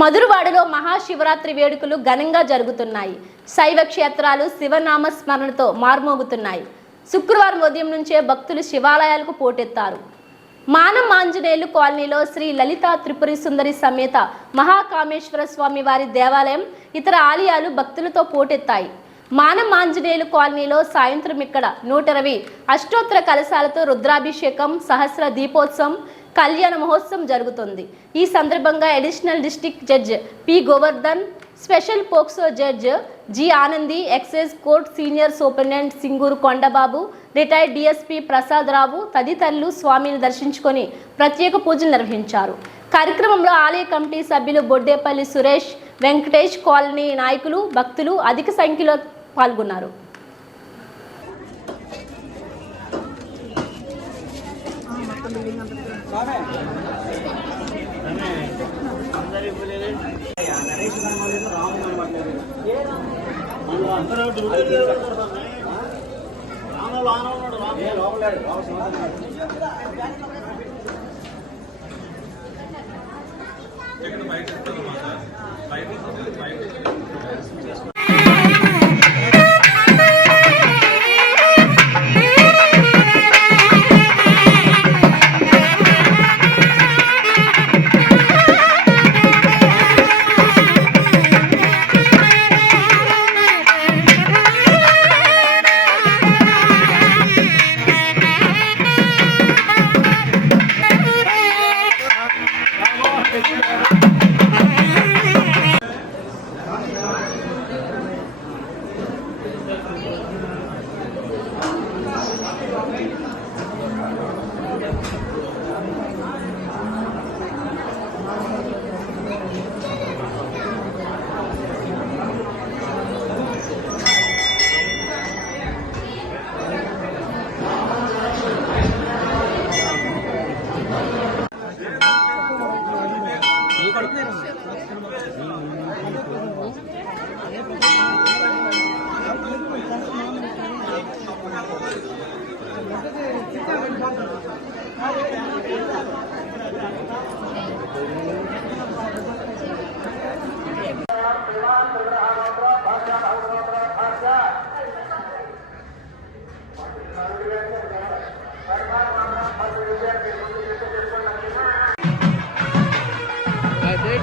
మధురవాడలో మహాశివరాత్రి వేడుకలు ఘనంగా జరుగుతున్నాయి. శైవ క్షేత్రాలు శివనామ స్మరణతో మార్మోగుతున్నాయి. శుక్రవారం ఉదయం నుంచే భక్తులు శివాలయాలకు పోటెత్తారు. మానం ఆంజనేయులు కాలనీలో శ్రీ లలితా త్రిపురి సుందరి సమేత మహాకామేశ్వర స్వామి వారి దేవాలయం, ఇతర ఆలయాలు భక్తులతో పోటెత్తాయి. మానం ఆంజనేయులు కాలనీలో సాయంత్రం ఇక్కడ 120 అష్టోత్తర కలశాలతో రుద్రాభిషేకం, సహస్ర దీపోత్సవం, కళ్యాణ మహోత్సవం జరుగుతుంది. ఈ సందర్భంగా additional district judge P Govardhan, special POCSO judge G Anandi, excise court senior superintendent Singur Kondababu, retired DSP Prasad రావు తదితరులు స్వామిని దర్శించుకొని ప్రత్యేక పూజలు నిర్వహించారు. కార్యక్రమంలో ఆలయ కమిటీ సభ్యులు బొడ్డేపల్లి సురేష్, వెంకటేష్, కాలనీ నాయకులు, భక్తులు అధిక సంఖ్యలో పాల్గొన్నారు.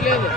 లేదు